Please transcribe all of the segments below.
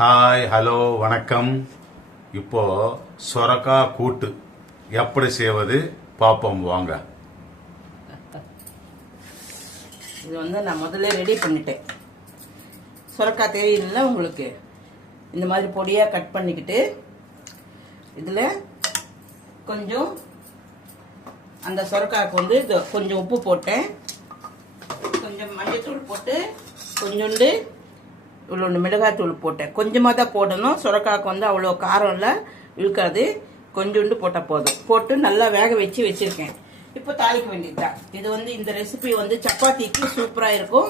Hi hello வணக்கம். இப்போ சொரக்காய் கூட்டு எப்படி செய்வது பார்ப்போம் வாங்க. இது வந்து நான் முதல்ல ரெடி பண்ணிட்டேன். சொரக்காய் தெரியல உங்களுக்கு, இந்த மாதிரி பொடியாக கட் பண்ணிக்கிட்டு இதில் கொஞ்சம் அந்த சொரக்காய்க்கு வந்து கொஞ்சம் உப்பு போட்டேன், கொஞ்சம் மஞ்சள்தூள் போட்டு கொஞ்சோண்டு இவ்வளோ மிளகாய்த்தூள் போட்டேன். கொஞ்சமாக தான் போடணும், சுரக்காய்க்கு வந்து அவ்வளோ காரம் இல்லை, இழுக்காது. கொஞ்சோண்டு போட்டால் போதும். போட்டு நல்லா வேக வச்சு வச்சுருக்கேன். இப்போ தாளிக்க வேண்டியதுதான். இது வந்து இந்த ரெசிபி வந்து சப்பாத்திக்கு சூப்பராக இருக்கும்.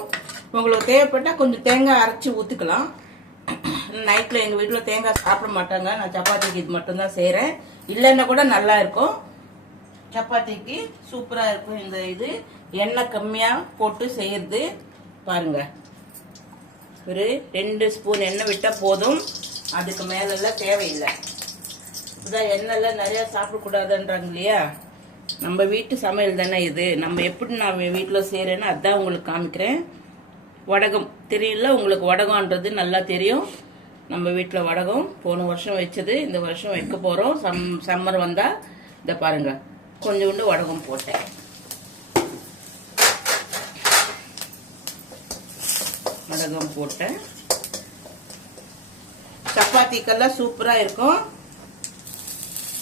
உங்களுக்கு தேவைப்பட்டால் கொஞ்சம் தேங்காய் அரைச்சி ஊற்றிக்கலாம். நைட்டில் எங்கள் வீட்டில் தேங்காய் சாப்பிட மாட்டாங்க, நான் சப்பாத்திக்கு இது மட்டும்தான் செய்கிறேன். இல்லைன்னா கூட நல்லா இருக்கும். சப்பாத்திக்கு சூப்பராக இருக்கும். இந்த இது எண்ணெய் கம்மியாக போட்டு செய்கிறது பாருங்கள். ஒரு 2 ஸ்பூன் எண்ணெய் விட்டால் போதும், அதுக்கு மேலெல்லாம் தேவையில்லை. இப்போதான் எண்ணெய்லாம் நிறையா சாப்பிடக்கூடாதுன்றாங்க இல்லையா, நம்ம வீட்டு சமையல் தானே இது. நம்ம எப்படி நான் வீட்டில் செய்கிறேன்னு அதான் உங்களுக்கு காமிக்கிறேன். வடகம் தெரியல உங்களுக்கு, வடகம்ன்றது நல்லா தெரியும். நம்ம வீட்டில் வடகம் போன வருஷம் வச்சது, இந்த வருஷம் வைக்க போகிறோம். சம்மர் வந்தால் இதை பாருங்கள், கொஞ்சோண்டு வடகம் போட்டேன். வடகம் போட்டேன். சப்பாத்திக்கெல்லாம் சூப்பராக இருக்கும்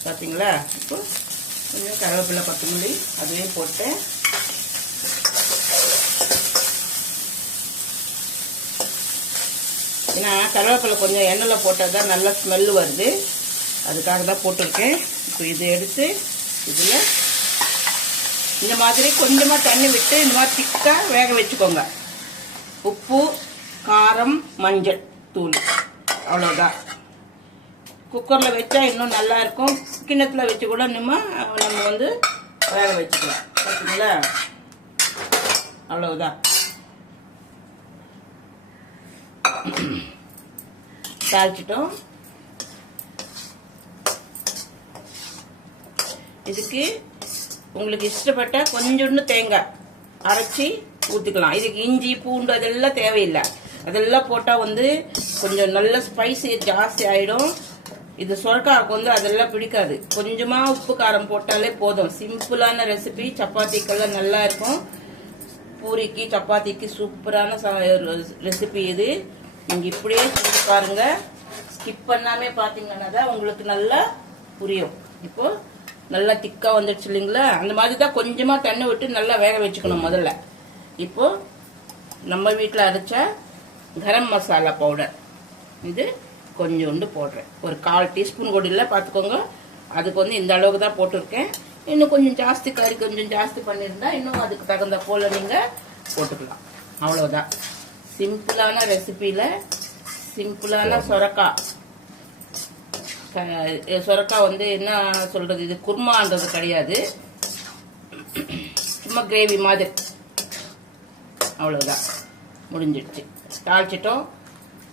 பார்த்தீங்களா. இப்போ கொஞ்சம் கருவேப்பிலை கொத்தமல்லி அதுவே போட்டேன். ஏன்னா கருவேப்பிலை கொஞ்சம் எண்ணெயில் போட்டால் தான் நல்லா ஸ்மெல்லு வருது, அதுக்காக தான் போட்டிருக்கேன். இப்போ இதை எடுத்து இதில் இந்த மாதிரி கொஞ்சமாக தண்ணி விட்டு இந்த மாதிரி திக்காக வேக வச்சுக்கோங்க. உப்பு, காரம், மஞ்சள் தூள், அவ்வளோதான். குக்கரில் வச்சா இன்னும் நல்லா இருக்கும். கிண்ணத்தில் வச்சு கூட நம்ம வந்து வேக வச்சுக்கலாம். பார்த்தீங்களா, அவ்வளவுதான். தாளிச்சிட்டோம். இதுக்கு உங்களுக்கு இஷ்டப்பட்ட கொஞ்சோண்டு தேங்காய் அரைச்சி ஊற்றிக்கலாம். இதுக்கு இஞ்சி பூண்டு அதெல்லாம் தேவையில்லை. அதெல்லாம் போட்டால் வந்து கொஞ்சம் நல்ல ஸ்பைசி ஜாஸ்தி ஆகிடும். இது சொரக்காய்க்கு வந்து அதெல்லாம் பிடிக்காது. கொஞ்சமாக உப்பு காரம் போட்டாலே போதும். சிம்பிளான ரெசிபி, சப்பாத்திக்கெல்லாம் நல்லா இருக்கும். பூரிக்கு சப்பாத்திக்கு சூப்பரான ரெசிபி இது. நீங்கள் இப்படியே செஞ்சு பாருங்க, ஸ்கிப் பண்ணாமே பார்த்தீங்கன்னா தான் உங்களுக்கு நல்லா புரியும். இப்போ நல்லா திக்காக வந்துடுச்சு இல்லைங்களா, அந்த மாதிரி தான் கொஞ்சமாக தண்ணி விட்டு நல்லா வேக வச்சுக்கணும் முதல்ல. இப்போ நம்ம வீட்டில் அரைச்ச கரம் மசாலா பவுடர் இது கொஞ்சோண்டு போடுறேன். ஒரு 1/4 டீஸ்பூன் கூட இல்லை, பார்த்துக்கோங்க. அதுக்கு வந்து இந்த அளவுக்கு தான் போட்டிருக்கேன். இன்னும் கொஞ்சம் ஜாஸ்தி கறி கொஞ்சம் ஜாஸ்தி பண்ணியிருந்தா இன்னும் அதுக்கு தகுந்த போல் நீங்கள் போட்டுக்கலாம். அவ்வளோதான். சிம்பிளான ரெசிப்பியில் சிம்பிளான சொரக்காய். சொரக்காய் வந்து என்ன சொல்கிறது, இது குருமான்றது கிடையாது, சும்மா கிரேவி மாதிரி. அவ்வளோதான், முடிஞ்சிடுச்சு. தாளிச்சிட்டோம்.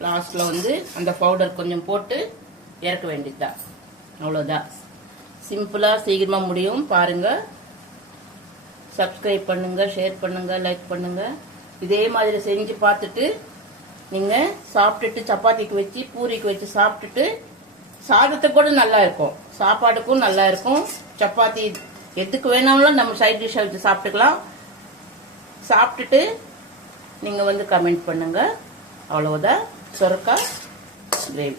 லாஸ்ட்டில் வந்து அந்த பவுடர் கொஞ்சம் போட்டு இறக்க வேண்டியது தான். அவ்வளோதான். சிம்பிளாக சீக்கிரமாக முடியும். பாருங்கள், சப்ஸ்கிரைப் பண்ணுங்கள், ஷேர் பண்ணுங்கள், லைக் பண்ணுங்கள். இதே மாதிரி செஞ்சு பார்த்துட்டு நீங்கள் சாப்பிட்டுட்டு சப்பாத்திக்கு வச்சு பூரிக்கு வச்சு சாப்பிட்டுட்டு சாதத்துக்கு கூட நல்லா இருக்கும், சாப்பாடுக்கும் நல்லா இருக்கும். சப்பாத்தி எதுக்கு வேணாலும் நம்ம சைட் டிஷ்ஷை வச்சு சாப்பிட்டுக்கலாம். சாப்பிட்டுட்டு நீங்கள் வந்து கமெண்ட் பண்ணுங்கள். அவ்வளோதான், சொரக்காய் கிரேவி.